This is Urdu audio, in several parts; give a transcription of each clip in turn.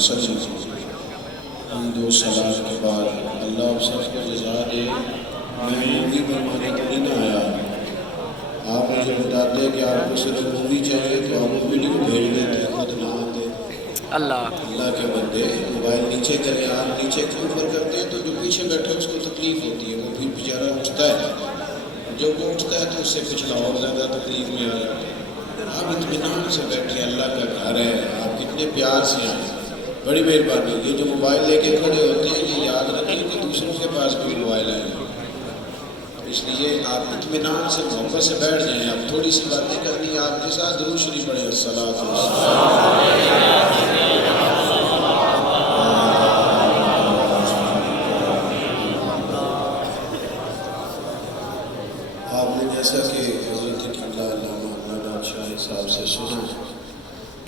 وسلم۔ حمد و صلاۃ کے بعد اللہ آپ سب کو جزا دے۔ میں مووی بنوانے کے لیے نہ آیا، آپ مجھے بتاتے کہ آپ کو صرف مووی چاہیے تو آپ ویڈیو بھیج دیتے، خود نہ آتے۔ اللہ کے بندے موبائل نیچے کریں، آپ نیچے کے اوپر کرتے ہیں تو جو پیچھے بیٹھے اس کو تکلیف ہوتی ہے، وہ بھی بیچارہ اٹھتا ہے، جب وہ اٹھتا ہے تو اس سے کچھ اور زیادہ تکلیف میں آ جاتا ہے۔ آپ اطمینان سے بیٹھے، اللہ کا گھر ہے، آپ کتنے پیار سے آئیں، بڑی مہربانی۔ یہ جو موبائل لے کے کھڑے ہوتے ہیں یہ یاد رکھیں کہ دوسروں کے پاس بھی موبائل ہے، اس لیے آپ اطمینان سے محبت سے بیٹھ جائیں۔ آپ تھوڑی سی باتیں کرنی ہے آپ کے ساتھ، درود شریف پڑھیں، الصلاۃ آپ نے جیسا کہ حضرت قبلہ علامہ مولانا شاہ صاحب سے سنا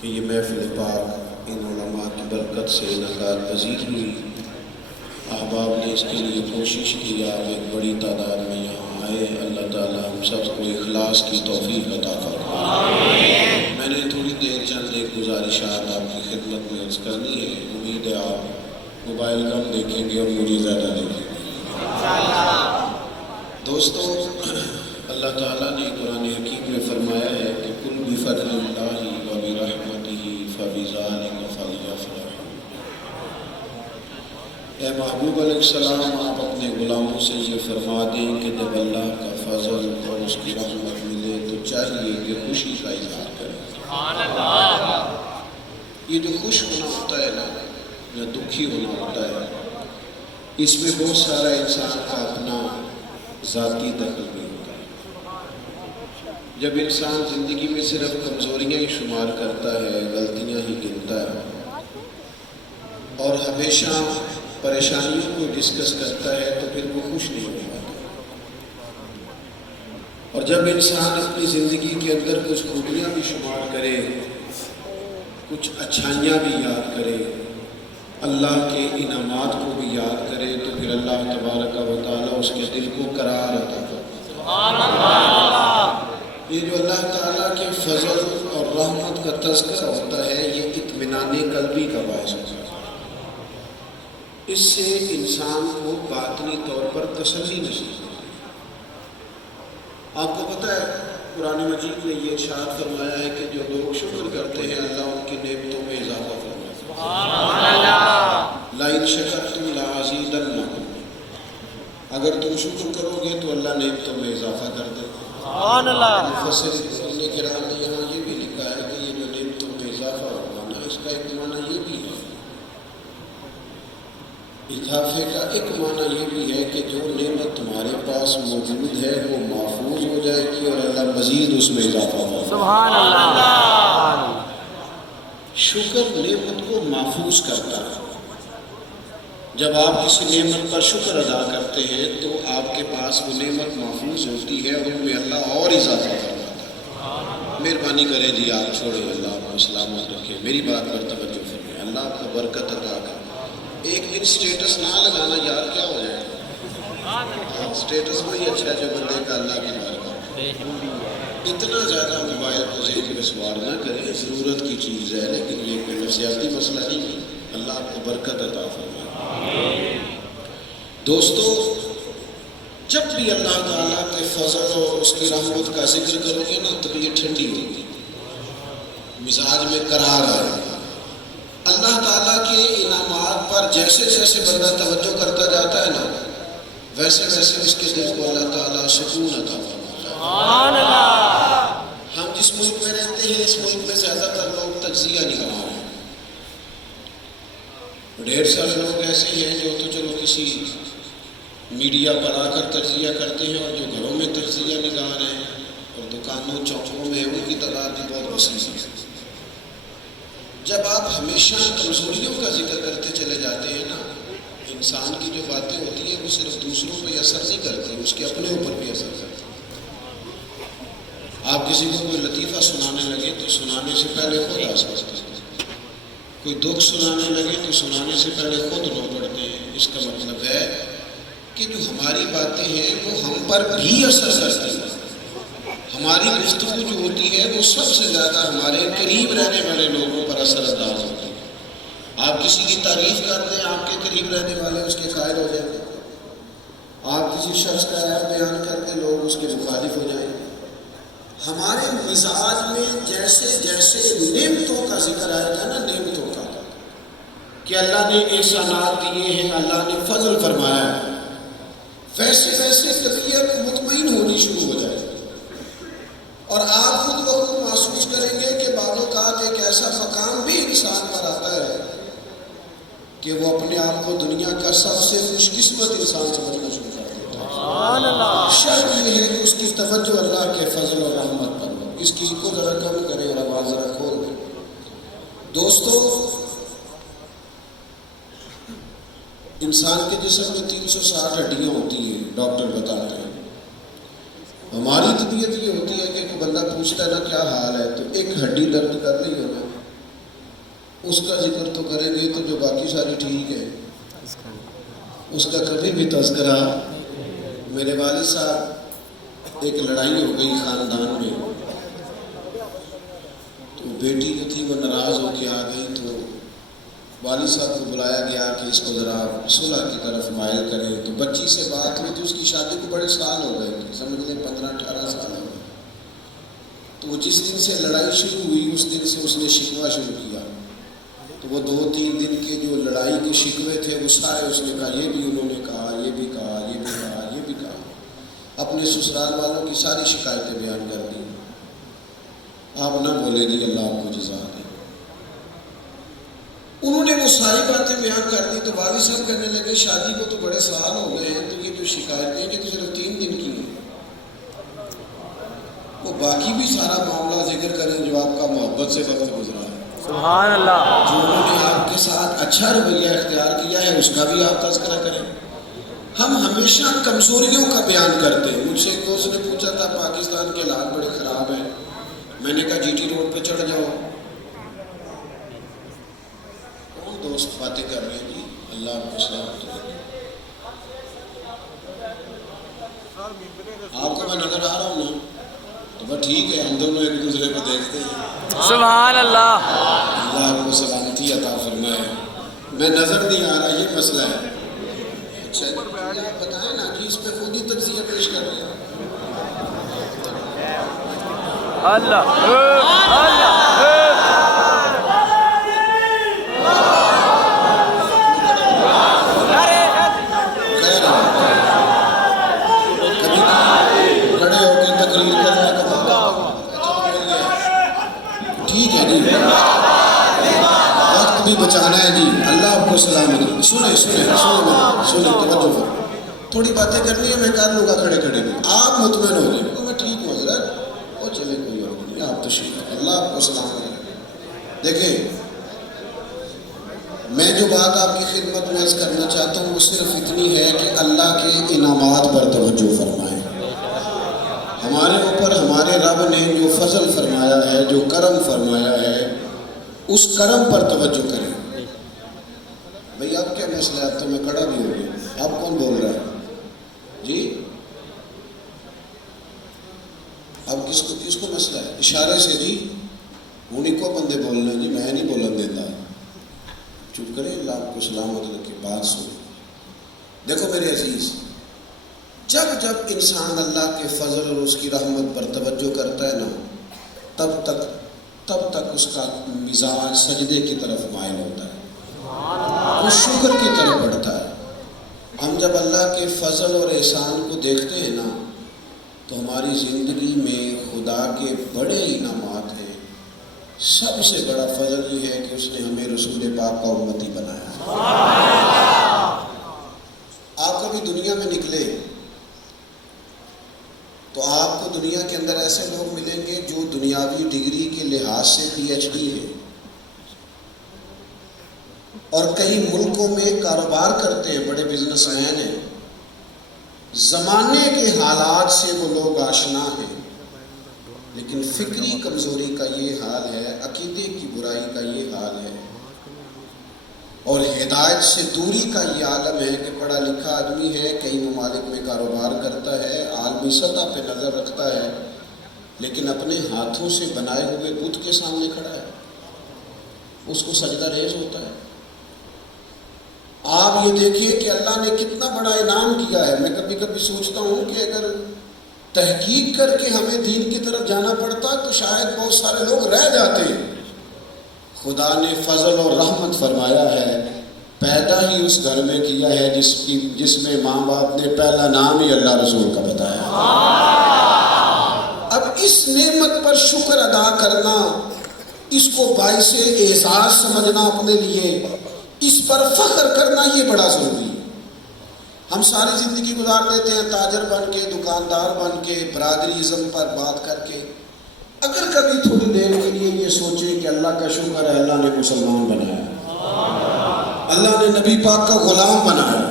کہ یہ محفل پاک ان علماء کی برکت سے انعقاد پذیر ہوئی، احباب نے اس کے لیے کوشش کی، آپ ایک بڑی تعداد میں یہاں آئے۔ اللہ تعالیٰ ہم سب کو اخلاص کی توفیق عطا فرمائے۔ میں نے تھوڑی دیر چند ایک گزارشات آپ کی خدمت میں عرض کرنی ہے، امید ہے آپ موبائل کم دیکھیں گے اور مجھے زیادہ دیکھیں گے۔ دوستو، اللہ تعالیٰ نے قرآن حکیم میں فرمایا ہے کہ قل بفضل اللہ وبرحمتہ فبذلک فلیفرحوا۔ اے محبوب علیہ السلام، آپ اپنے غلاموں سے یہ فرما دیں کہ جب اللہ کا فضل اور اس کی رحمت ملے تو چاہیے کہ خوشی کا اظہار کریں۔ یہ جو خوش ہونا ہوتا ہے نا یا دکھی ہونا ہوتا ہے، اس میں بہت سارا انسان کا اپنا ذاتی دخل بھی ہوتا ہے۔ جب انسان زندگی میں صرف کمزوریاں ہی شمار کرتا ہے، غلطیاں ہی گنتا ہے اور ہمیشہ پریشانیوں کو ڈسکس کرتا ہے تو پھر وہ خوش نہیں ہو پاتا۔ اور جب انسان اپنی زندگی کے اندر کچھ خوبیاں بھی شمار کرے، کچھ اچھائیاں بھی یاد کرے، اللہ کے انعامات کو بھی یاد کرے، تو پھر اللہ تبارک و تعالیٰ اس کے دل کو قرار عطا کرتا ہے۔ یہ جو اللہ تعالیٰ کے فضل اور رحمت کا تذکرہ ہوتا ہے، یہ اطمینان قلبی کا باعث ہوتا ہے۔ اس سے انسان کو باطنی طور پر تسلی نصیب ہوتی ہے۔ آپ کو پتہ ہے قرآن مجید نے یہ ارشاد فرمایا ہے کہ جو لوگ شکر کرتے ہیں اللہ ان کی نعمتوں میں اضافہ فرماتا ہے۔ لَئِن شَكَرْتُمْ لَأَزِيدَنَّكُمْ، اگر تم شکر کرو گے تو اللہ نعمتوں میں اضافہ کر دے۔ مفسرین کرام نے یہاں یہ بھی لکھا ہے کہ یہ جو نعمتوں میں اضافہ ہوگا نا، اس کا ایک معنی یہ بھی ہے، اضافے کا ایک معنی یہ بھی ہے کہ جو نعمت تمہارے پاس موجود ہے وہ محفوظ ہو جائے گی اور اللہ مزید اس میں اضافہ ہوگا۔ سبحان اللہ۔ شکر نعمت کو محفوظ کرتا ہے۔ جب آپ کسی نعمت پر شکر ادا کرتے ہیں تو آپ کے پاس وہ نعمت محفوظ ہوتی ہے اور ان میں اللہ اور اضافہ فرماتا ہے۔ مہربانی کریں جی، آپ چھوڑیں، اللہ آپ کو سلامت رکھے، میری بات پر توجہ فرمائیں، اللہ آپ کو برکت عطا کرے۔ ایک دن سٹیٹس نہ لگانا یار، کیا ہو جائے گا؟ سٹیٹس وہی اچھا ہے جو بندے کا اللہ کی بارگاہ۔ اتنا زیادہ موبائل کو ذہن میں سوار نہ کریں، ضرورت کی چیز ہے لیکن یہ کوئی نفسیاتی مسئلہ نہیں ہے۔ اللہ آپ کو برکت عطا فرمائے۔ دوستو، جب بھی اللہ تعالیٰ کے فضل اور اس کی رحمت کا ذکر کرو گے نا، طبیعت ٹھنڈی ہوگی، مزاج میں قرار آئے گا۔ اللہ تعالیٰ کے انعامات پر جیسے جیسے بندہ توجہ کرتا جاتا ہے نا، ویسے ویسے اس کے دل کو اللہ تعالیٰ سکون عطا فرماتا ہے۔ ہم جس ملک میں رہتے ہیں اس ملک میں زیادہ تر لوگ تجزیہ نہیں کرا رہے ہیں۔ ڈھیر سارے لوگ ایسے ہیں جو تو چلو کسی میڈیا پر آ کر تجزیہ کرتے ہیں، اور جو گھروں میں تجزیہ نکال رہے ہیں اور دکانوں چوکوں میں ان کی تعداد بھی بہت وسیع ہے۔ جب آپ ہمیشہ کمزوریوں کا ذکر کرتے چلے جاتے ہیں نا، انسان کی جو باتیں ہوتی ہیں وہ صرف دوسروں پہ اثر نہیں کرتی، اس کے اپنے اوپر بھی اثر کرتی۔ آپ کسی کو کوئی لطیفہ سنانے لگے تو سنانے سے پہلے خود ہنس پڑتے ہیں، کوئی دکھ سنانے لگے تو سنانے سے پہلے خود رو پڑتے ہیں۔ اس کا مطلب ہے کہ جو ہماری باتیں ہیں وہ ہم پر بھی اثر کرتی ہیں۔ ہماری گفتگو جو ہوتی ہے وہ سب سے زیادہ ہمارے قریب رہنے والے لوگوں پر اثر انداز ہوتی ہے۔ آپ آپ کسی کی تعریف کر دیں، آپ کے قریب رہنے والے اس کے قائل ہو جائیں گے۔ آپ کسی شخص کا عیب بیان کر دیں، لوگ اس کے مخالف ہو جائیں گے۔ ہمارے مزاج میں جیسے جیسے نعمتوں کا ذکر آئے گا نا، نعمتوں کا کہ اللہ نے احسانات دیے ہیں، اللہ نے فضل فرمایا ہے، ویسے ویسے طبیعت مطمئن ہونی شروع ہو جائے گی، اور آپ خود بخود محسوس کریں گے کہ بعض اوقات ایک ایسا مقام بھی انسان پر آتا ہے کہ وہ اپنے آپ کو دنیا کا سب سے خوش قسمت انسان سمجھنا شروع کر دیتا ہے۔ شرط یہ ہے کہ اس کی توجہ اللہ کے فضل اور رحمت پر ہو۔ اس کی کو ذرا کم کریں اور آواز ذرا کھول دیں۔ دوستو، انسان کے جسم میں 360 ہڈیاں ہوتی ہیں، ڈاکٹر بتاتے ہیں۔ ہماری طبیعت یہ ہوتی ہے کہ کوئی بندہ پوچھتا ہے نا کیا حال ہے، تو ایک ہڈی درد کر رہی ہو نا، اس کا ذکر تو کریں گے، تو جو باقی ساری ٹھیک ہے اس کا کبھی بھی تذکرہ۔ میرے والد صاحب ایک لڑائی ہو گئی خاندان میں، تو بیٹی جو تھی وہ ناراض ہو کے آ گئی، تو والد صاحب کو بلایا گیا کہ اس کو ذرا صلح کی طرف مائل کریں۔ تو بچی سے بات ہوئی تو اس کی شادی کو بڑے سال ہو گئے تھے، سمجھ لیں 15-18 سال ہو گئے۔ تو وہ جس دن سے لڑائی شروع ہوئی اس دن سے اس نے شکوہ شروع کیا، تو وہ 2-3 دن کے جو لڑائی کے شکوے تھے وہ سارے اس نے کہا، یہ بھی انہوں نے کہا، یہ بھی کہا، یہ بھی کہا، یہ بھی کہا، اپنے سسرال والوں کی ساری شکایتیں بیان کر دی۔ آپ نہ بولے جی اللہ آپ کو جزا دے۔ انہوں نے وہ ساری باتیں بیان کر دی، تو والد صاحب کہنے لگے شادی کو تو بڑے سال ہو گئے ہیں، تو یہ جو شکایتیں ہیں یہ تو صرف 3 دن کی ہیں، وہ باقی بھی سارا معاملہ ذکر کریں جو آپ کا محبت سے وقت گزرا ہے، سبحان اللہ، جو انہوں نے آپ کے ساتھ اچھا رویہ اختیار کیا ہے اس کا بھی آپ تذکرہ کریں۔ ہم ہمیشہ کمزوریوں کا بیان کرتے ہیں۔ مجھ سے ایک دوست نے پوچھا تھا پاکستان کے حالات بڑے خراب ہیں، میں نے کہا جی ٹی روڈ پہ چڑھ جاؤ۔ کون دوست باتیں کر رہے ہیں جی؟ اللہ آپ کو سلامت رکھے۔ آپ کو میں نظر آ رہا ہوں نا؟ تو بس ٹھیک ہے، ہم دونوں ایک دوسرے کو دیکھتے ہیں۔ سبحان اللہ، اللہ آپ کو سلامتی عطا فرمائے۔ میں نظر نہیں آ رہا، یہ مسئلہ ہے۔ اچھا آپ بتائیں نا کہ اس پہ خود ہی تجزیہ پیش کر رہے ہیں۔ اللہ اللہ، کبھی کھڑے ہو کے تقریر کرنے کا موقع ٹھیک ہے جی، وقت بھی بچانا ہے جی۔ اللہ آپ کو سلامت رکھے۔ سنیں توجہ فرمائیں۔ تھوڑی باتیں کرنی ہے، میں کر لوں گا کھڑے کھڑے بھی، آپ مطمئن ہو جائیں۔ میں ٹھیک ہوں حضرت، وہ چلے کوئی اور نہیں، آپ تشریف، اللہ آپ کو سلامت رکھے۔ دیکھیں، میں جو بات آپ کی خدمت میں عرض کرنا چاہتا ہوں وہ صرف اتنی ہے کہ اللہ کے انعامات پر توجہ فرمائیں۔ ہمارے اوپر ہمارے رب نے جو فضل فرمایا ہے، جو کرم فرمایا ہے، اس کرم پر توجہ کریں۔ بھئی اب کیا مسئلہ ہے؟ اب تو میں کھڑا بھی ہو گیا، اب کون بول رہا ہے جی؟ اب کس کو مسئلہ ہے؟ اشارے سے جی، انہیں کو بندے بولنا ہے جی، میں نہیں بولن دیتا۔ چپ کریں، اللہ آپ کو سلامت رکھے۔ بات سنیں، دیکھو میرے عزیز، جب جب انسان اللہ کے فضل اور اس کی رحمت پر توجہ کرتا ہے نا، تب تک اس کا مزاج سجدے کی طرف مائل ہوتا ہے، وہ شکر کی طرف بڑھتا ہے۔ ہم جب اللہ کے فضل اور احسان کو دیکھتے ہیں نا، تو ہماری زندگی میں خدا کے بڑے انعامات ہیں۔ سب سے بڑا فضل یہ ہے کہ اس نے ہمیں رسول پاک کا امتی بنایا۔ آپ کبھی دنیا میں نکلے تو آپ کو دنیا کے اندر ایسے لوگ ملیں گے جو دنیاوی ڈگری کے لحاظ سے PhD ہے اور کئی ملکوں میں کاروبار کرتے ہیں، بڑے بزنس مین ہیں۔ زمانے کے حالات سے وہ لوگ آشنا ہیں، لیکن فکری کمزوری کا یہ حال ہے، عقیدے کی برائی کا یہ حال ہے، اور ہدایت سے دوری کا یہ عالم ہے کہ پڑھا لکھا آدمی ہے، کئی ممالک میں کاروبار کرتا ہے، عالمی سطح پہ نظر رکھتا ہے، لیکن اپنے ہاتھوں سے بنائے ہوئے بت کے سامنے کھڑا ہے، اس کو سجدہ ریز ہوتا ہے۔ آپ یہ دیکھیں کہ اللہ نے کتنا بڑا انعام کیا ہے. میں کبھی کبھی سوچتا ہوں کہ اگر تحقیق کر کے ہمیں دین کی طرف جانا پڑتا تو شاید بہت سارے لوگ رہ جاتے. خدا نے فضل اور رحمت فرمایا ہے، پیدا ہی اس گھر میں کیا ہے جس میں ماں باپ نے پہلا نام ہی اللہ رسول کا بتایا. اب اس نعمت پر شکر ادا کرنا، اس کو باعث اعزاز سمجھنا اپنے لیے، اس پر فخر کرنا، یہ بڑا ضروری ہے. ہم ساری زندگی گزار دیتے ہیں تاجر بن کے، دکاندار بن کے، برادری ازم پر بات کر کے. اگر کبھی تھوڑی دیر کے لیے یہ سوچیں کہ اللہ کا شکر ہے اللہ نے مسلمان بنایا، اللہ نے نبی پاک کا غلام بنایا،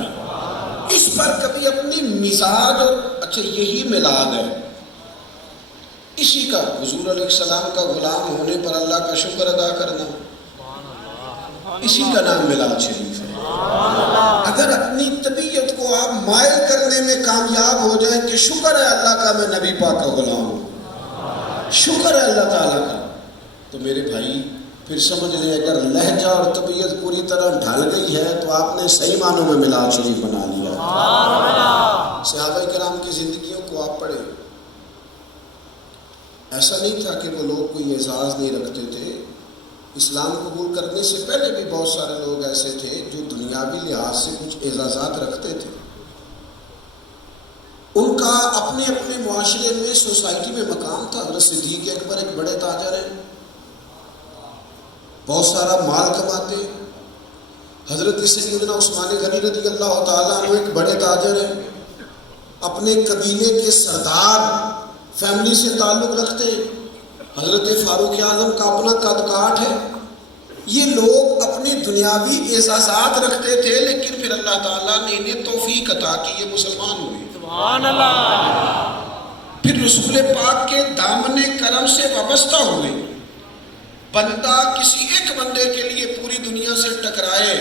اس پر کبھی اپنی مزاج اور اچھا یہی میلاد ہے، اسی کا حضور علیہ السلام کا غلام ہونے پر اللہ کا شکر ادا کرنا، اسی کا نام میلاد شریف ہے. اگر اپنی طبیعت کو آپ مائل کرنے میں کامیاب ہو جائیں کہ شکر ہے اللہ کا میں نبی پاک کا غلام ہوں، شکر ہے اللہ تعالیٰ کا، تو میرے بھائی پھر سمجھ لیں اگر لہجہ اور طبیعت پوری طرح ڈھل گئی ہے تو آپ نے صحیح معنوں میں میلاد شریف بنا لیا. صحابہ کرام کی زندگیوں کو آپ پڑھیں، ایسا نہیں تھا کہ وہ لوگ کوئی اعزاز نہیں رکھتے تھے. اسلام قبول کرنے سے پہلے بھی بہت سارے لوگ ایسے تھے جو دنیاوی لحاظ سے کچھ اعزازات رکھتے تھے. ان کا اپنے اپنے معاشرے میں، سوسائٹی میں مقام تھا. حضرت صدیق اکبر ایک بڑے تاجر ہیں، بہت سارا مال کماتے. حضرت سیدنا عثمان غنی رضی اللہ تعالیٰ عنہ ایک بڑے تاجر ہیں، اپنے قبیلے کے سردار، فیملی سے تعلق رکھتے. حضرت فاروق اعظم کا اپنا قد کاٹ ہے. یہ لوگ اپنی دنیاوی اعزازات رکھتے تھے، لیکن پھر اللہ تعالیٰ نے انہیں توفیق عطا کی، یہ مسلمان ہوئے. سبحان اللہ. پھر رسول پاک کے دامن کرم سے وابستہ ہوئے. بندہ کسی ایک بندے کے لیے پوری دنیا سے ٹکرائے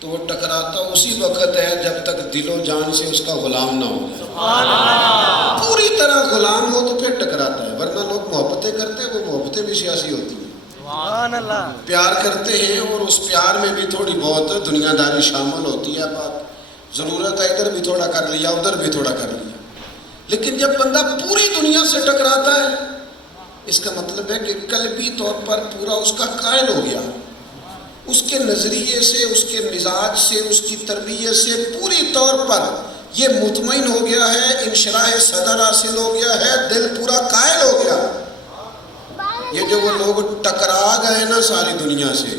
تو وہ ٹکراتا اسی وقت ہے جب تک دل و جان سے اس کا غلام نہ ہو. سبحان اللہ. پوری طرح غلام ہو تو پھر ٹکراتا ہے، ورنہ لوگ محبتیں کرتے ہیں، وہ محبتیں بھی سیاسی ہوتی ہیں. سبحان اللہ. پیار کرتے ہیں اور اس پیار میں بھی تھوڑی بہت دنیا داری شامل ہوتی ہے. بات ضرورت ہے ادھر بھی تھوڑا کر لیا، ادھر بھی تھوڑا کر لیا. لیکن جب بندہ پوری دنیا سے ٹکراتا ہے، اس کا مطلب ہے کہ قلبی طور پر پورا اس کا قائل ہو گیا، اس کے نظریے سے، اس کے مزاج سے، اس کی تربیت سے پوری طور پر یہ مطمئن ہو گیا ہے، انشراح صدر حاصل ہو گیا ہے، دل پورا قائل ہو گیا. یہ جو وہ لوگ ٹکرا گئے نا ساری دنیا سے،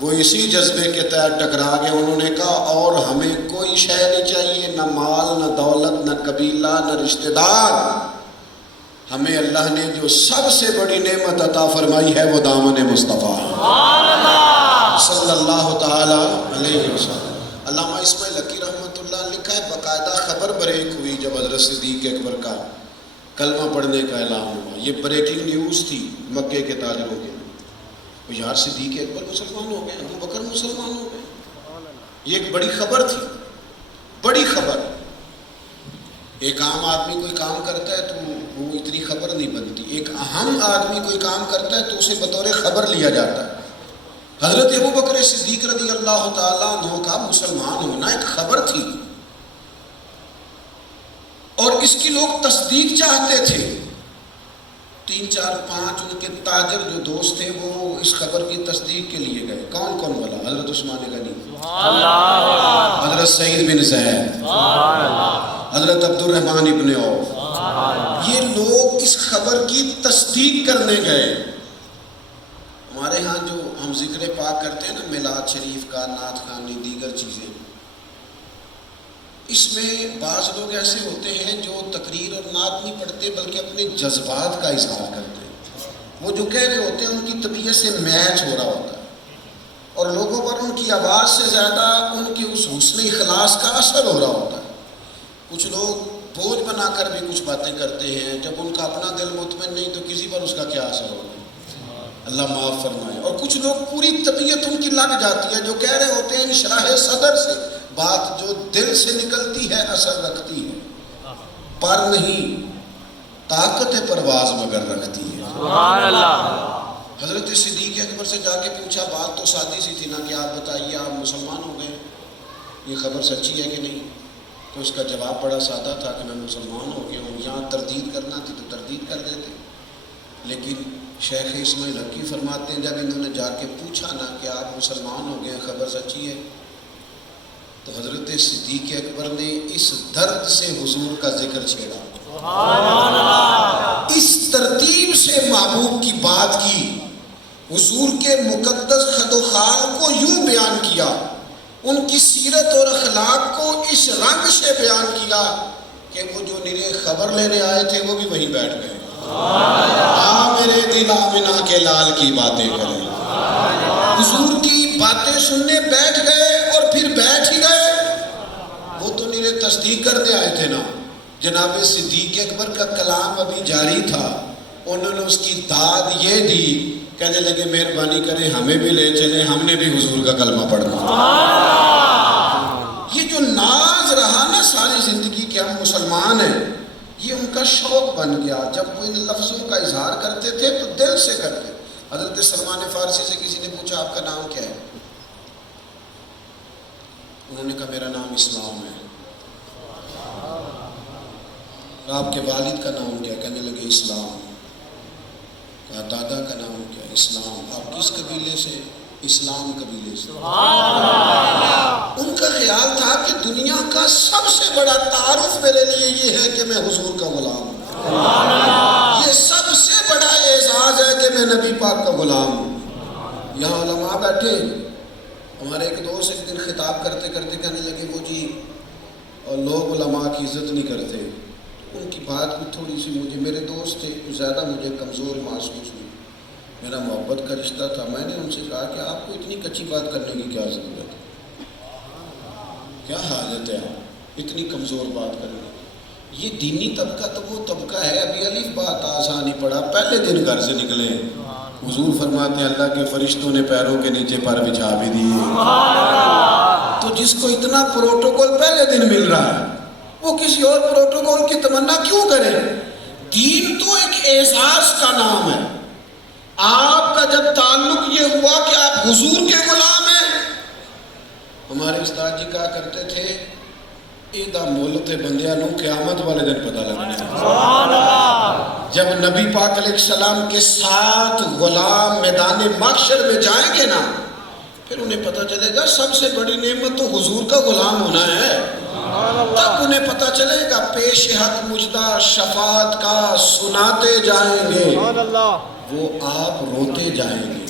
وہ اسی جذبے کے تحت ٹکرا گئے. انہوں نے کہا اور ہمیں کوئی شے نہیں چاہیے، نہ مال، نہ دولت، نہ قبیلہ، نہ رشتہ دار. ہمیں اللہ نے جو سب سے بڑی نعمت عطا فرمائی ہے وہ دامن مصطفیٰ صلی اللہ تعالی علیہ وسلم. علامہ اسماعیل حقی رحمۃ اللہ نے لکھا ہے باقاعدہ خبر بریک ہوئی جب حضرت صدیق اکبر کا کلمہ پڑھنے کا اعلان ہوا. یہ بریکنگ نیوز تھی مکے کے تاجروں کے. یار صدیق اکبر مسلمان ہو گئے، ابو بکر مسلمان ہو گئے. یہ ایک بڑی خبر تھی، بڑی خبر. ایک عام آدمی کوئی کام کرتا ہے تو وہ اتنی خبر نہیں بنتی. ایک اہم آدمی کوئی کام کرتا ہے تو اسے بطور خبر لیا جاتا ہے. حضرت ابو بکر صدیق رضی اللہ تعالیٰ عنہ کا مسلمان ہونا ایک خبر تھی، اور اس کی لوگ تصدیق چاہتے تھے. 3 4 5 ان کے تاجر جو دوست تھے وہ اس خبر کی تصدیق کے لیے گئے. کون کون بولا؟ حضرت عثمان غنی، حضرت سعید بن زید، حضرت عبد الرحمن ابن عوف. یہ لوگ اس خبر کی تصدیق کرنے گئے. ہمارے ہاں جو ہم ذکر پاک کرتے ہیں نا، میلاد شریف کا، نعت خوانی، دیگر چیزیں، اس میں بعض لوگ ایسے ہوتے ہیں جو تقریر اور نعت نہیں پڑھتے بلکہ اپنے جذبات کا اظہار کرتے ہیں. وہ جو کہہ رہے ہوتے ہیں ان کی طبیعت سے میچ ہو رہا ہوتا ہے، اور لوگوں پر ان کی آواز سے زیادہ ان کے اس حسن اخلاص کا اثر ہو رہا ہوتا ہے. کچھ لوگ بوجھ بنا کر بھی کچھ باتیں کرتے ہیں، جب ان کا اپنا دل مطمئن نہیں تو کسی پر اس کا کیا اثر ہوگا. اللہ معاف فرمائے. اور کچھ لوگ پوری طبیعت ان کی لگ جاتی ہے، جو کہہ رہے ہوتے ہیں انشراح صدر سے، بات جو دل سے نکلتی ہے اثر رکھتی ہے، پر نہیں طاقت پرواز مگر رکھتی ہے. سبحان اللہ. حضرت صدیق اکبر سے جا کے پوچھا، بات تو سادی سی تھی نا کہ آپ بتائیے آپ مسلمان ہو گئے، یہ خبر سچی ہے کہ نہیں؟ تو اس کا جواب بڑا سادہ تھا کہ میں مسلمان ہو گیا ہوں، یہاں تردید کرنا تھی تو تردید کر دیتے۔ لیکن شیخ اسماعیل حقی فرماتے ہیں جب انہوں نے جا کے پوچھا نا کہ آپ مسلمان ہو گئے، خبر سچی ہے، تو حضرت صدیق اکبر نے اس درد سے حضور کا ذکر چھیڑا، اس ترتیب سے محبوب کی بات کی، حضور کے مقدس خد و خال کو یوں بیان کیا، ان کی سیرت اور اخلاق کو اس رنگ سے بیان کیا کہ وہ جو نرے خبر لینے آئے تھے وہ بھی وہیں بیٹھ گئے۔ میرے دل آمنہ کے لال کی باتیں کریں، حضور کی باتیں سننے بیٹھ گئے اور پھر بیٹھ ہی گئے۔ وہ تو نرے تصدیق کرنے آئے تھے نا، جناب صدیق اکبر کا کلام ابھی جاری تھا، انہوں نے اس کی داد یہ دی، کہنے لگے مہربانی کریں ہمیں بھی لے چلیں، ہم نے بھی حضور کا کلمہ پڑھنا۔ یہ جو ناز رہا نا ساری زندگی کہ ہم مسلمان ہیں، یہ ان کا شوق بن گیا۔ جب وہ ان لفظوں کا اظہار کرتے تھے تو دل سے کرتے۔ حضرت سلمان فارسی سے کسی نے پوچھا آپ کا نام کیا ہے؟ انہوں نے کہا میرا نام اسلام ہے۔ آپ کے والد کا نام کیا؟ کہنے لگے اسلام۔ کہا دادا کا نام کیا؟ اسلام۔ آپ کس قبیلے سے؟ اسلام قبیلے سے۔ ان کا خیال تھا کہ دنیا کا سب سے بڑا تعارف میرے لیے یہ ہے کہ میں حضور کا غلام ہوں، یہ سب سے بڑا اعزاز ہے کہ میں نبی پاک کا غلام ہوں۔ یہاں علماء بیٹھے، ہمارے ایک دوست ایک دن خطاب کرتے کرتے کہنے لگے وہ جی اور لوگ علماء کی عزت نہیں کرتے۔ ان کی بات بھی تھوڑی سی میرے دوست تھے، زیادہ مجھے کمزور محسوس ہوئی، میرا محبت کا رشتہ تھا۔ میں نے ان سے کہا کہ آپ کو اتنی کچی بات کرنے کی کیا ضرورت ہے، کیا حاجت ہے آپ اتنی کمزور بات کرنے؟ یہ دینی طبقہ تو وہ طبقہ ہے، ابھی الف بات آسان ہی پڑھا، پہلے دن گھر سے نکلے حضور فرماتے ہیں اللہ کے فرشتوں نے پیروں کے نیچے پر بچھا بھی دیے۔ تو جس کو اتنا پروٹوکول پہلے دن مل رہا ہے وہ کسی اور پروٹوکول کی تمنا کیوں کرے؟ دین تو ایک اعزاز کا نام ہے۔ آپ کا جب تعلق یہ ہوا کہ آپ حضور کے غلام ہیں، ہمارے استاد جی کہا کرتے تھے ایدہ مولت بندیاں نو قیامت والے دن پتہ لگنا، جب نبی پاک علیہ السلام کے ساتھ غلام میدان محشر میں جائیں گے نا، پھر انہیں پتہ چلے گا سب سے بڑی نعمت تو حضور کا غلام ہونا ہے۔ تب انہیں پتہ چلے گا پیش حق مجدہ شفاعت کا سناتے جائیں گے، وہ آپ روتے جائیں گے،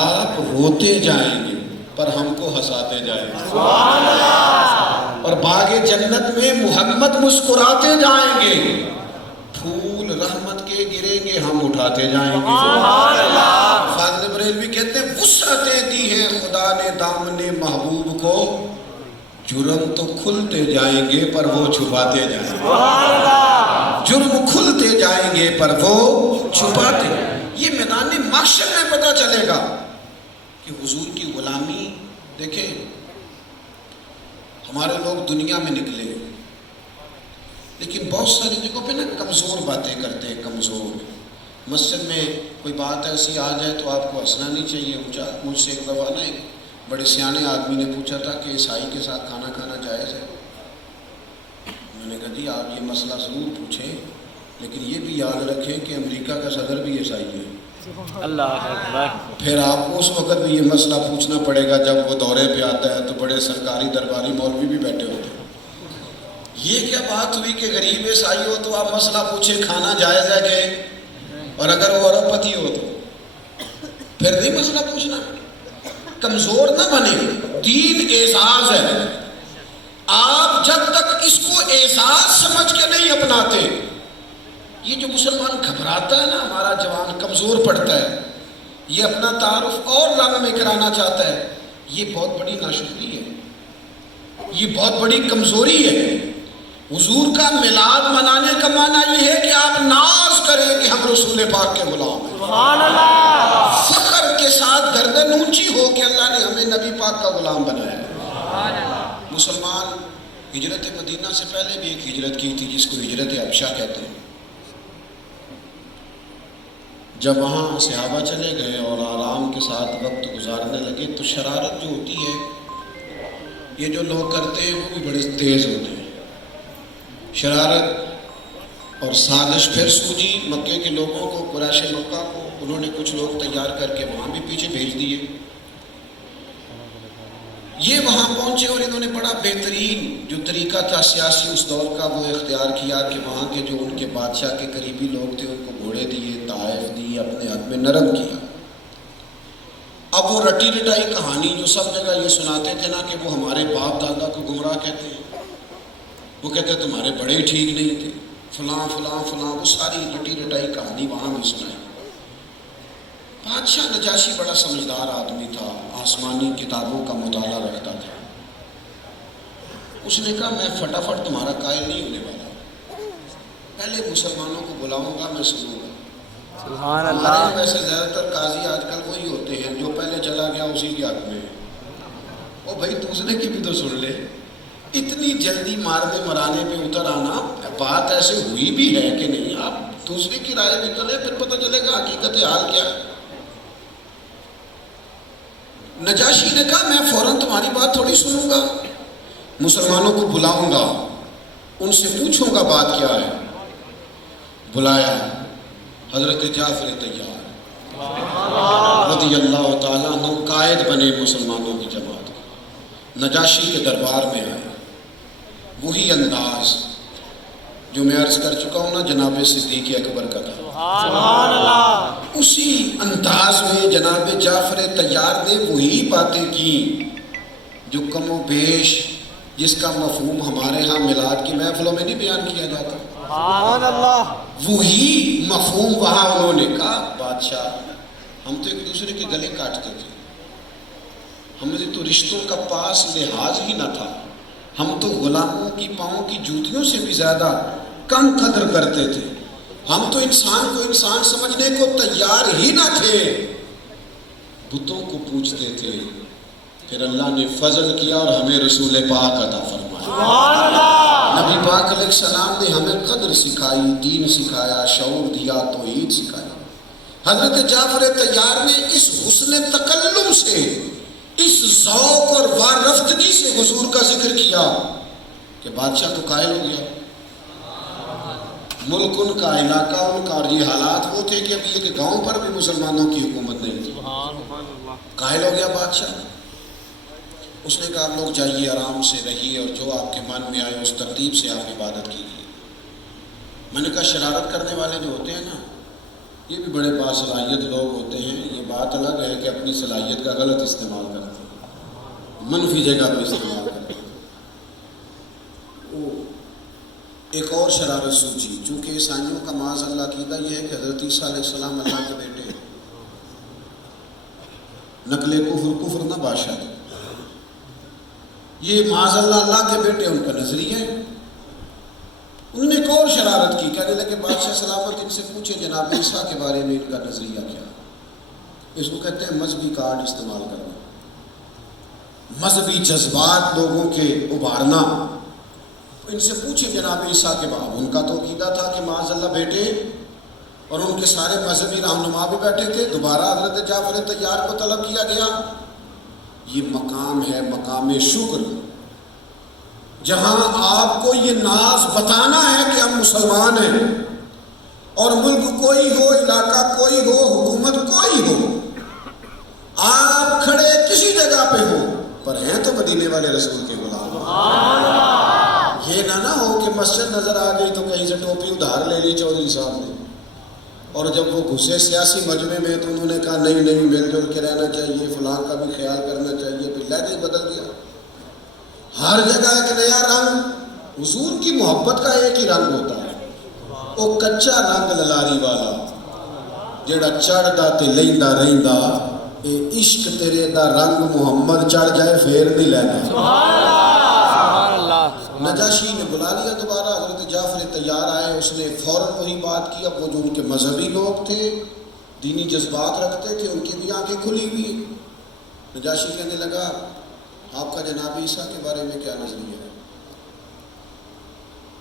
آپ روتے جائیں گے پر ہم کو ہنساتے جائیں گے، اور باغ جنت میں محمد مسکراتے جائیں گے، پھول رحمت کے گریں گے ہم اٹھاتے جائیں گے۔ فاضل بریلوی کہتے ہیں وسعتیں دی ہیں خدا نے دامن محبوب کو، جرم تو کھلتے جائیں گے پر وہ چھپاتے جائیں گے، جرم کھلتے جائیں گے پر وہ چھپاتے۔ یہ میدان محشر میں پتہ چلے گا کہ حضور کی غلامی۔ دیکھیں ہمارے لوگ دنیا میں نکلے لیکن بہت ساری جگہوں پہ نا کمزور باتیں کرتے ہیں، کمزور۔ مسجد میں کوئی بات ایسی آ جائے تو آپ کو ہنسنا نہیں چاہیے۔ مجھ سے ایک دفعہ نا ایک بڑے سیانے آدمی نے پوچھا تھا کہ عیسائی کے ساتھ کھانا کھانا جائز ہے؟ میں نے کہا جی آپ یہ مسئلہ ضرور پوچھیں لیکن یہ بھی یاد رکھیں کہ امریکہ کا صدر بھی عیسائی ہے۔ اللہ اکبر۔ پھر آپ کو اس وقت بھی یہ مسئلہ پوچھنا پڑے گا جب وہ دورے پہ آتا ہے تو بڑے سرکاری درباری مولوی بھی بیٹھے ہوتے ہیں۔ یہ کیا بات ہوئی کہ غریب عیسائی ہو تو آپ مسئلہ پوچھیں کھانا جائز ہے کہ، اور اگر وہ ارب پتی ہو تو پھر نہیں مسئلہ پوچھنا۔ کمزور نہ بنے، دین اعزاز ہے۔ آپ جب تک اس کو اعزاز سمجھ کے نہیں اپناتے، یہ جو مسلمان گھبراتا ہے نا، ہمارا جوان کمزور پڑتا ہے، یہ اپنا تعارف اور رنگ میں کرانا چاہتا ہے، یہ بہت بڑی ناشکری ہے، یہ بہت بڑی کمزوری ہے۔ حضور کا میلاد منانے کا معنی یہ ہے کہ آپ ناز کریں کہ ہم رسول پاک کے غلام ہیں، سبحان اللہ، فخر کے ساتھ گردن اونچی ہو کہ اللہ نے ہمیں نبی پاک کا غلام بنایا ہے۔ مسلمان ہجرت مدینہ سے پہلے بھی ایک ہجرت کی تھی جس کو ہجرت حبشہ کہتے ہیں۔ جب وہاں صحابہ چلے گئے اور آرام کے ساتھ وقت گزارنے لگے تو شرارت جو ہوتی ہے یہ جو لوگ کرتے ہیں وہ بھی بڑے تیز ہوتے ہیں. شرارت اور سازش پھر سوجی مکے کے لوگوں کو, قریش مکہ کو. انہوں نے کچھ لوگ تیار کر کے وہاں بھی پیچھے بھیج دیے. یہ وہاں پہنچے اور انہوں نے بڑا بہترین جو طریقہ تھا سیاسی اس دور کا وہ اختیار کیا کہ وہاں کے جو ان کے بادشاہ کے قریبی لوگ تھے ان کو گھوڑے دیے, تحائف دی, اپنے حق میں نرم کیا. اب وہ رٹی رٹائی کہانی جو سب جگہ یہ سناتے تھے نا کہ وہ ہمارے باپ دادا کو گمراہ کہتے ہیں, وہ کہتے ہیں تمہارے بڑے ہی ٹھیک نہیں تھے, فلاں فلاں فلاں, وہ ساری رٹی رٹائی کہانی وہاں بھی سنائی. بادشاہ نجاشی بڑا سمجھدار آدمی تھا, آسمانی کتابوں کا مطالعہ رکھتا تھا. اس نے کہا میں فٹافٹ تمہارا قائل نہیں ہونے والا, پہلے مسلمانوں کو بلاؤں گا, میں سنوں گا. سبحان ہمارے اللہ. ویسے زیادہ تر قاضی آج کل وہی ہوتے ہیں جو پہلے چلا گیا اسی کے حق میں. او بھائی دوسرے کی بھی تو سن لے, اتنی جلدی مارنے مرانے پہ اتر آنا, بات ایسے ہوئی بھی ہے کہ نہیں, آپ دوسرے کی رائے بھی کریں پھر پتہ چلے گا حقیقت حال کیا ہے. نجاشی نے کہا میں فوراً تمہاری بات تھوڑی سنوں گا, مسلمانوں کو بلاؤں گا, ان سے پوچھوں گا بات کیا ہے. بلایا حضرت جعفر طیار رضی اللہ تعالیٰ عنہ قائد بنے مسلمانوں کی جماعت. نجاشی کے دربار میں آئے, وہی انداز جو میں عرض کر چکا ہوں نا جناب صدیق اکبر کا تھا, سبحان اللہ. اسی انداز میں جناب جعفر طیار نے وہی باتیں کی جو کم و بیش جس کا مفہوم ہمارے ہاں میلاد کی محفلوں میں نہیں بیان کیا جاتا, سبحان اللہ. وہی مفہوم وہاں انہوں نے کہا. بادشاہ ہم تو ایک دوسرے کے گلے کاٹتے تھے, ہمیں تو رشتوں کا پاس لحاظ ہی نہ تھا, ہم تو غلاموں کی پاؤں کی جوتیوں سے بھی زیادہ کم قدر کرتے تھے, ہم تو انسان کو انسان سمجھنے کو تیار ہی نہ تھے, بتوں کو پوچھتے تھے. پھر اللہ نے فضل کیا اور ہمیں رسول پاک عطا فرمایا. نبی پاک علیہ السلام نے ہمیں قدر سکھائی, دین سکھایا, شعور دیا, توحید سکھایا. حضرت جعفر طیار نے اس حسن تکلم سے, اس ذوق اور وارفتگی سے حضور کا ذکر کیا کہ بادشاہ تو قائل ہو گیا. ملک ان کا, علاقہ ان کا, اور یہ حالات وہ تھے کہ ابھی ایک گاؤں پر بھی مسلمانوں کی حکومت نہیں تھی. قائل ہو گیا بادشاہ. اس نے کہا آپ لوگ جائیے, آرام سے رہیے, اور جو آپ کے من میں آئے اس ترتیب سے آپ عبادت کیجیے. میں نے کہا شرارت کرنے والے جو ہوتے ہیں نا یہ بھی بڑے باصلاحیت لوگ ہوتے ہیں. یہ بات الگ ہے کہ اپنی صلاحیت کا غلط استعمال کرتے ہیں, منفی جگہ پہ استعمال کرتے ہیں. وہ ایک اور شرارت سوچی, چونکہ عیسائیوں کا معاذ اللہ عقیدہ یہ ہے کہ حضرت عیسیٰ علیہ السلام اللہ کے بیٹے ہیں, نقل کفر نہ بادشاہ تھے, یہ معاذ اللہ کے بیٹے ان کا نظریہ ہے. انہوں نے ایک اور شرارت کی, کہنے لگے بادشاہ سلامت ان سے پوچھے جناب عیسیٰ کے بارے میں ان کا نظریہ کیا. اس کو کہتے ہیں مذہبی کارڈ استعمال کرنا, مذہبی جذبات لوگوں کے ابھارنا. ان سے پوچھے جناب عیسیٰ کے بارے. ان کا تو عقیدہ تھا کہ معاذ اللہ بیٹے, اور ان کے سارے مذہبی رہنما بھی بیٹھے تھے. دوبارہ حضرت جعفر طیار کو طلب کیا گیا. یہ مقام ہے مقام شکر, جہاں آپ کو یہ ناز بتانا ہے کہ ہم مسلمان ہیں, اور ملک کوئی ہو, علاقہ کوئی ہو, حکومت کوئی ہو, آپ کھڑے کسی جگہ پہ ہو پر ہیں تو مدینے والے رسول کے غلام. یہ نہ ہو کہ مسجد نظر آ گئی تو کہیں سے ٹوپی ادھار لے لی چودھری صاحب نے, اور جب وہ گھسے سیاسی مجمع میں تو انہوں نے کہا نہیں مل جل کے رہنا چاہیے, فلاں کا بھی خیال کرنا چاہیے, پھر لہجہ ہی بدل دیا. ہر جگہ ایک نیا رنگ. حضور کی محبت کا ایک ہی رنگ ہوتا ہے, وہ کچا رنگ للاری والا, جڑا چڑھدا تے لیندا رہندا, اے عشق تیرے دا رنگ محمد چڑھ جائے پھر نہیں لینا. نجاشی نے بلا لیا دوبارہ. حضرت جعفر طیار آئے, اس نے فوراً وہی بات کی. اب وہ جو ان کے مذہبی لوگ تھے, دینی جذبات رکھتے تھے, ان کی بھی آنکھیں کھلی ہوئی. نجاشی کہنے لگا آپ کا جناب عیسیٰ کے بارے میں کیا نظریہ ہے.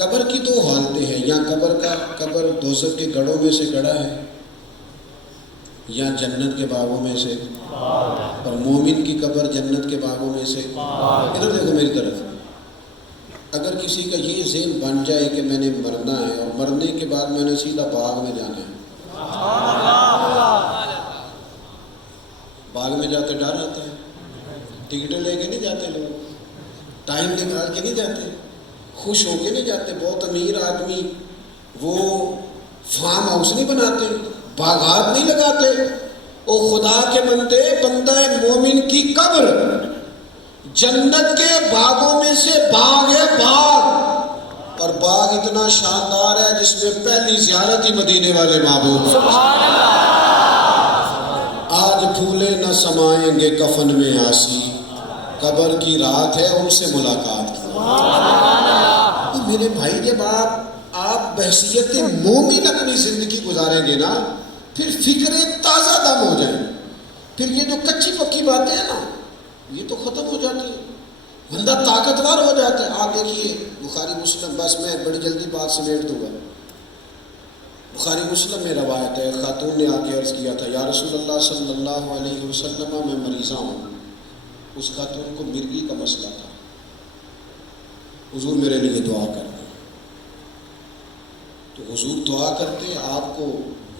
قبر کی دو حالتیں ہیں، یا قبر دوزخ کے گڑھوں میں سے گڑھا ہے یا جنت کے باغوں میں سے، اور مومن کی قبر جنت کے باغوں میں سے۔ ادھر دیکھو میری طرف، اگر کسی کا یہ ذہن بن جائے کہ میں نے مرنا ہے اور مرنے کے بعد میں نے سیدھا باغ میں جانا ہے، باغ میں جاتے ڈر آتا ہے، ٹکٹیں لے کے نہیں جاتے لوگ، ٹائم نکال کے نہیں جاتے، خوش ہو کے نہیں جاتے۔ بہت امیر آدمی وہ فارم ہاؤس نہیں بناتے، باغات نہیں لگاتے۔ او خدا کے بندے، بندہ مومن کی قبر جنت کے باغوں میں سے باغ ہے، باغ، اور باغ اتنا شاندار ہے جس میں پہلی زیارت ہی مدینے والے محبوب۔ سبحان اللہ۔ آج پھولے نہ سمائیں گے کفن میں آسی، قبر کی رات ہے ان سے ملاقات کی۔ میرے بھائی، جب آپ بحثیت مومن اپنی زندگی گزاریں گے نا، پھر فکریں تازہ دم ہو جائیں، پھر یہ جو کچی پکی باتیں ہیں نا یہ تو ختم ہو جاتی ہیں، بندہ طاقتور ہو جاتا ہے۔ آپ دیکھیے بخاری مسلم، بس میں بڑی جلدی بات سمیٹ دوں گا۔ بخاری مسلم میں روایت ہے، خاتون نے آ کے عرض کیا تھا، یا رسول اللہ صلی اللہ علیہ وسلم میں مریضہ ہوں۔ اس خاتون کو مرگی کا مسئلہ تھا، حضور میرے لیے دعا کر دیں۔ تو حضور دعا کرتے، آپ کو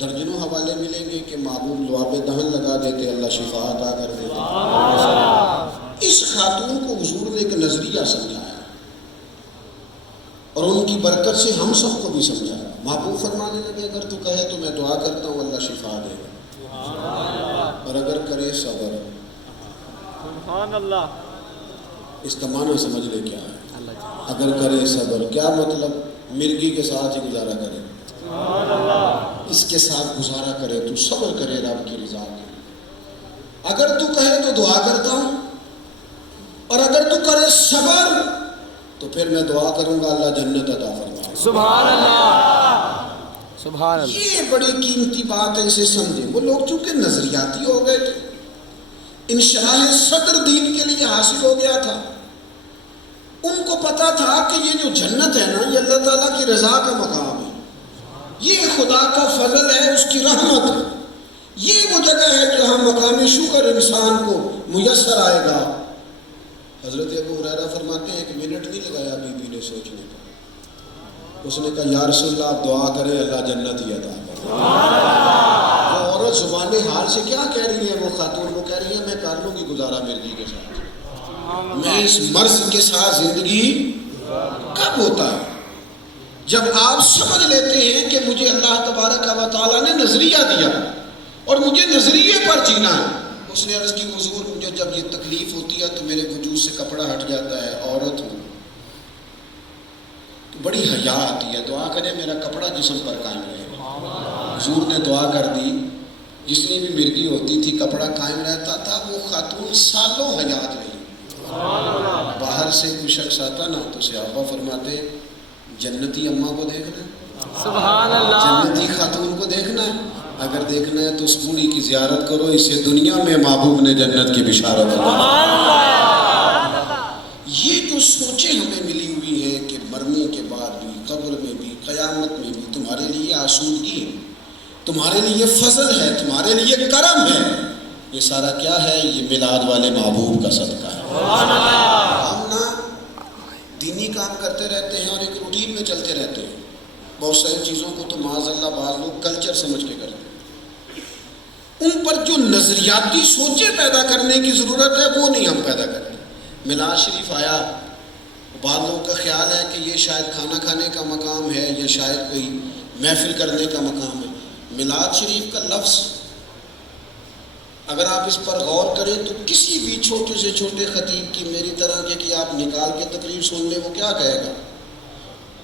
درجنوں حوالے ملیں گے کہ محبوب لعاب دہن لگا دیتے، اللہ شفا عطا کر دیتے۔ اس خاتون کو حضور نے ایک نظریہ سمجھایا اور ان کی برکت سے ہم سب کو بھی سمجھایا۔ محبوب فرمانے لگے، اگر تو کہے تو میں دعا کرتا ہوں اللہ شفا دے گا، اور اگر کرے صبر۔ سبحان اللہ۔ اس کا معنی سمجھ لے کیا ہے؟ اگر کرے صبر، کیا مطلب؟ مرگی کے ساتھ ہی گزارا کرے، اس کے ساتھ گزارا کرے، تو صبر کرے رب کی رضا کے۔ اگر تو کہے تو دعا کرتا ہوں، اور اگر تو کرے صبر تو پھر میں دعا کروں گا اللہ جنت عطا فرمائے۔ سبحان اللہ، سبحان اللہ۔ یہ بڑی قیمتی بات ہے، اسے سمجھیں۔ وہ لوگ چونکہ نظریاتی ہو گئے تھے، انشراح صدر دین کے لیے حاصل ہو گیا تھا، ان کو پتا تھا کہ یہ جو جنت ہے نا، یہ اللہ تعالیٰ کی رضا کا مقام ہے، یہ خدا کا فضل ہے، اس کی رحمت ہے، یہ وہ جگہ ہے جہاں مقام شکر انسان کو میسر آئے گا۔ حضرت ابو ہریرہ فرماتے ہیں ایک منٹ نہیں لگایا بی بی نے سوچنے کا، اس نے کہا یا رسول اللہ آپ دعا کریں اللہ جنت ہی عطا کرے۔ وہ عورت زبان حال سے کیا کہہ رہی ہے؟ وہ خاتون وہ کہہ رہی ہے میں کر لوں گی گزارا مرگی کے ساتھ، میں اس مرض کے ساتھ زندگی کب ہوتا ہے؟ جب آپ سمجھ لیتے ہیں کہ مجھے اللہ تبارک و تعالیٰ نے نظریہ دیا اور مجھے نظریے پر جینا ہے۔ اس نے عرض کی حضور مجھے جب یہ تکلیف ہوتی ہے تو میرے وجود سے کپڑا ہٹ جاتا ہے، عورت ہوں تو بڑی حیا آتی ہے، دعا کرے میرا کپڑا جسم پر قائم رہے۔ حضور نے دعا کر دی، جتنی بھی مرگی ہوتی تھی کپڑا قائم رہتا تھا۔ وہ خاتون سالوں حیات رہی۔ باہر سے کوئی شخص آتا نا تو صحابہ فرماتے جنتی اماں کو دیکھنا ہے، سبحان اللہ، جنتی خاتون کو دیکھنا ہے، اگر دیکھنا ہے تو اس بوڑھی کی زیارت کرو، اسے دنیا میں محبوب نے جنت کی بشارت دی۔ یہ جو سوچیں ہمیں ملی ہوئی ہیں کہ مرنے کے بعد بھی، قبر میں بھی، قیامت میں بھی تمہارے لیے آسودگی ہے، تمہارے لیے فضل ہے، تمہارے لیے کرم ہے، یہ سارا کیا ہے؟ یہ میلاد والے محبوب کا صدقہ ہے۔ ہم نا دینی کام کرتے رہتے ہیں اور ایک روٹین میں چلتے رہتے ہیں، بہت ساری چیزوں کو تو معاذ اللہ بعض لوگ کلچر سمجھ کے کرتے ہیں، ان پر جو نظریاتی سوچیں پیدا کرنے کی ضرورت ہے وہ نہیں ہم پیدا کرتے۔ میلاد شریف آیا، بعض لوگوں کا خیال ہے کہ یہ شاید کھانا کھانے کا مقام ہے یا شاید کوئی محفل کرنے کا مقام ہے۔ میلاد شریف کا لفظ اگر آپ اس پر غور کریں تو کسی بھی چھوٹے سے چھوٹے خطیب کی میری طرح کے کہ آپ نکال کے تقریر سن لیں، وہ کیا کہے گا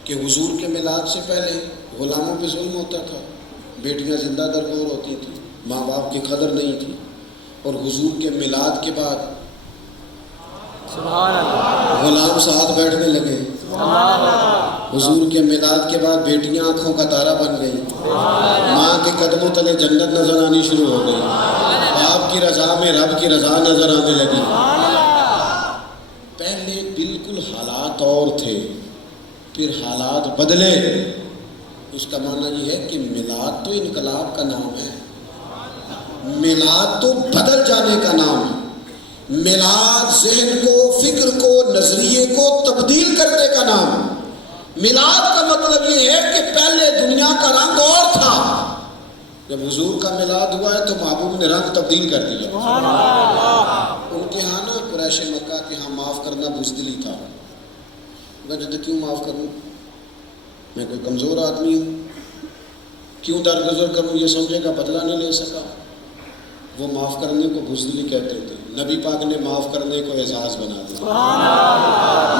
کہ حضور کے میلاد سے پہلے غلاموں پہ ظلم ہوتا تھا، بیٹیاں زندہ درگور ہوتی تھیں، ماں باپ کی قدر نہیں تھی، اور حضور کے میلاد کے بعد سبحان اللہ، غلام ساتھ بیٹھنے لگے، حضور کے میلاد کے بعد بیٹیاں آنکھوں کا تارا بن گئی، ماں کے قدموں تلے جنت نظر آنی شروع ہو گئی، باپ کی رضا میں رب کی رضا نظر آنے لگی۔ پہلے بالکل حالات اور تھے، پھر حالات بدلے، اس کا معنی یہ ہے کہ میلاد تو انقلاب کا نام ہے، میلاد تو بدل جانے کا نام ہے، میلاد ذہن کو، فکر کو، نظریے کو تبدیل کرنے کا نام ہے۔ میلاد کا مطلب یہ ہے کہ پہلے دنیا کا رنگ اور تھا، جب حضور کا میلاد ہوا ہے تو محبوب نے رنگ تبدیل کر دیا۔ ان کے ہاں نا قریش مکہ کے ہاں معاف کرنا بزدلی تھا، میں کہتے کیوں معاف کروں، میں کوئی کمزور آدمی ہوں، کیوں درگزر کروں، یہ سمجھے گا بدلہ نہیں لے سکا۔ وہ معاف کرنے کو بزدلی کہتے تھے، نبی پاک نے معاف کرنے کو اعزاز بنا دیا۔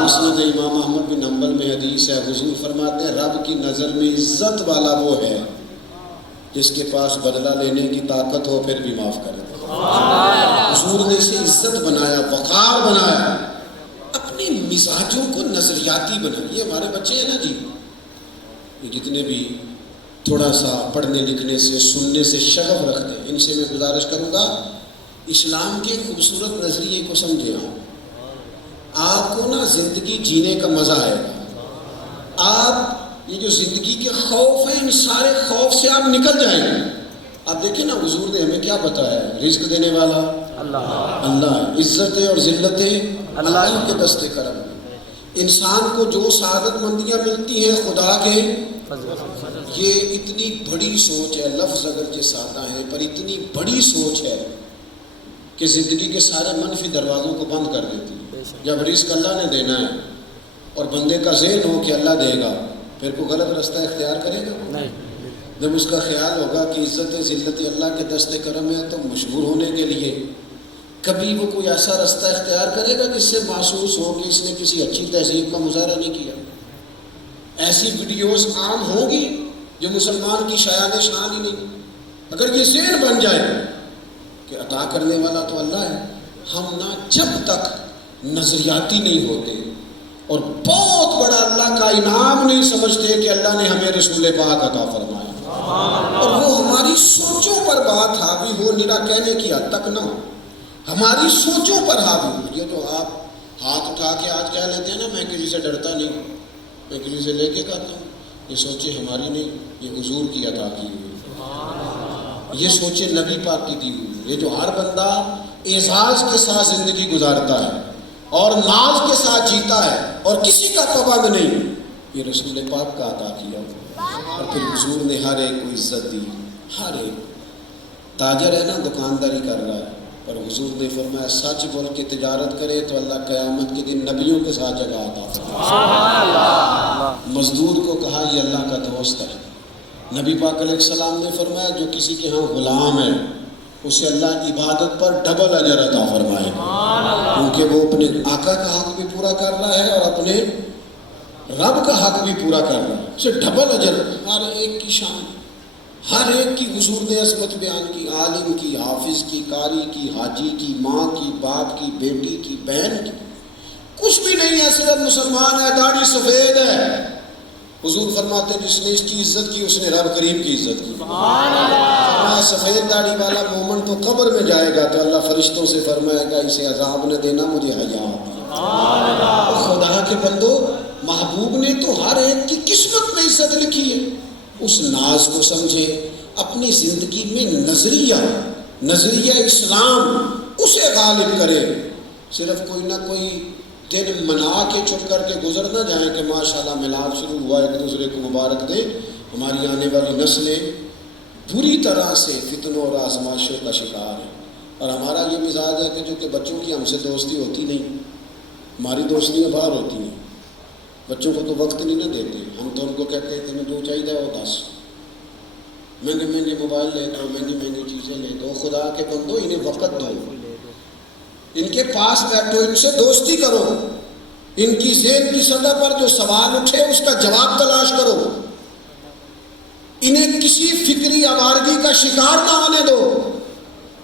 مسند امام احمد بن حنبل میں حدیث ہے، حضور فرماتے ہیں رب کی نظر میں عزت والا وہ ہے جس کے پاس بدلہ لینے کی طاقت ہو پھر بھی معاف کرے۔ حضور نے اسے عزت بنایا، وقار بنایا، اپنے مزاجوں کو نظریاتی بنایا۔ یہ ہمارے بچے ہیں نا جی، یہ جتنے بھی تھوڑا سا پڑھنے لکھنے سے، سننے سے شغف رکھتے ہیں، ان سے میں گزارش کروں گا اسلام کے خوبصورت نظریے کو سمجھیں۔ آپ کو نا زندگی جینے کا مزہ آئے گا، آپ یہ جو زندگی کے خوف ہیں ان سارے خوف سے آپ نکل جائیں گے۔ آپ دیکھیں نا حضور نے ہمیں کیا بتایا ہے، رزق دینے والا اللہ ہے، عزتیں اور ذلتیں اللہ کے دست کرم۔ انسان کو جو سعادت مندیاں ملتی ہیں خدا کے، یہ اتنی بڑی سوچ ہے، لفظ اگرچہ سادہ ہے پر اتنی بڑی سوچ ہے کہ زندگی کے سارے منفی دروازوں کو بند کر دیتی ہے۔ جب رزق اللہ نے دینا ہے اور بندے کا ذہن ہو کہ اللہ دے گا، پھر کوئی غلط رستہ اختیار کرے گا؟ جب اس کا خیال ہوگا کہ عزت ذلت اللہ کے دست کرم ہے تو مشہور ہونے کے لیے کبھی وہ کوئی ایسا رستہ اختیار کرے گا جس سے محسوس ہو کہ اس نے کسی اچھی تہذیب کا مظاہرہ نہیں کیا۔ ایسی ویڈیوز عام ہوں گی جو مسلمان کی شایان شان ہی نہیں۔ اگر یہ ذہن بن جائے کہ عطا کرنے والا تو اللہ ہے، ہم نہ جب تک نظریاتی نہیں ہوتے اور بہت بڑا اللہ کا انعام نہیں سمجھتے کہ اللہ نے ہمیں رسول پاک عطا فرمایا، اور وہ ہماری سوچوں پر بات حاوی ہو، نرا کہنے کی حد تک نہ ہو، ہماری سوچوں پر حاوی ہو۔ یہ تو آپ ہاتھ اٹھا کے آج کہہ لیتے ہیں نا میں کسی سے ڈرتا نہیں ہوں، میں کسی سے لے کے کرتا ہوں، یہ سوچیں ہماری نہیں، یہ حضور کی عطا کی ہوئی، یہ سوچیں نبی پاک کی دی ہوئی۔ یہ جو ہر بندہ اعزاز کے ساتھ زندگی گزارتا ہے اور ناز کے ساتھ جیتا ہے اور کسی کا پابند نہیں، یہ رسول پاک کا عطا کیا۔ اور پھر حضور نے ہر ایک کو عزت دی، ہر ایک تاجر ہے نا دکانداری کر رہا ہے، پر حضور نے فرمایا سچ بول کے تجارت کرے تو اللہ قیامت کے دن نبیوں کے ساتھ جگہ عطا فرمائے۔ مزدور کو کہا یہ اللہ کا دوست ہے، نبی پاک علیہ السلام نے فرمایا جو کسی کے ہاں غلام ہے اسے اللہ عبادت پر ڈبل اجر عطا فرمائے گا، کیونکہ وہ اپنے آقا کا حق بھی پورا کر رہا ہے اور اپنے رب کا حق بھی پورا کر رہا ہے، اسے ڈبل اجر۔ ہر ایک کی شان، ہر ایک کی حضور نے عظمت بیان کی، عالم کی، حافظ کی، قاری کی، حاجی کی، ماں کی، باپ کی، بیٹی کی، بہن کی، کچھ بھی نہیں ہے، صرف مسلمان ہے، داڑھی سفید ہے۔ حضور فرماتے ہیں جس نے اس کی عزت کی اس نے رب کریم کی عزت کی۔ فرمایا سفید داڑھی والا مومن تو قبر میں جائے گا تو اللہ فرشتوں سے فرمائے گا اسے عذاب نہ دینا، مجھے حیا آتی۔ خدا کے بندو، محبوب نے تو ہر ایک کی قسمت میں عزت لکھی ہے، اس ناز کو سمجھے، اپنی زندگی میں نظریہ اسلام اسے غالب کرے۔ صرف کوئی نہ کوئی دن منا کے چھپ کر کے گزر نہ جائیں کہ ماشاءاللہ میلاد شروع ہوا، ایک دوسرے کو مبارک دیں۔ ہماری آنے والی نسلیں بری طرح سے فتنوں اور آزمائشوں کا شکار ہیں، اور ہمارا یہ مزاج ہے کہ جو کہ بچوں کی ہم سے دوستی ہوتی نہیں، ہماری دوستیاں باہر ہوتی ہیں، بچوں کو تو وقت نہیں نہ دیتے، ہم تو ان کو کہتے ہیں تمہیں جو چاہیے وہ دس، مہنگے مہنگے موبائل لے دو، مہنگی مہنگی چیزیں لے دو۔ خدا کے بندو انہیں وقت دو، ان کے پاس بیٹھو، ان سے دوستی کرو، ان کی ذہن کی سطح پر جو سوال اٹھے اس کا جواب تلاش کرو، انہیں کسی فکری آوارگی کا شکار نہ ہونے دو۔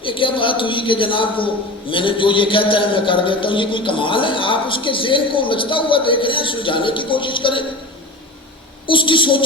یہ کیا بات ہوئی کہ جناب وہ میں نے جو یہ کہتا ہے میں کر دیتا ہوں، یہ کوئی کمال ہے؟ آپ اس کے ذہن کو الجھتا ہوا دیکھ رہے ہیں، سلجھانے کی کوشش کریں، اس کی سوچ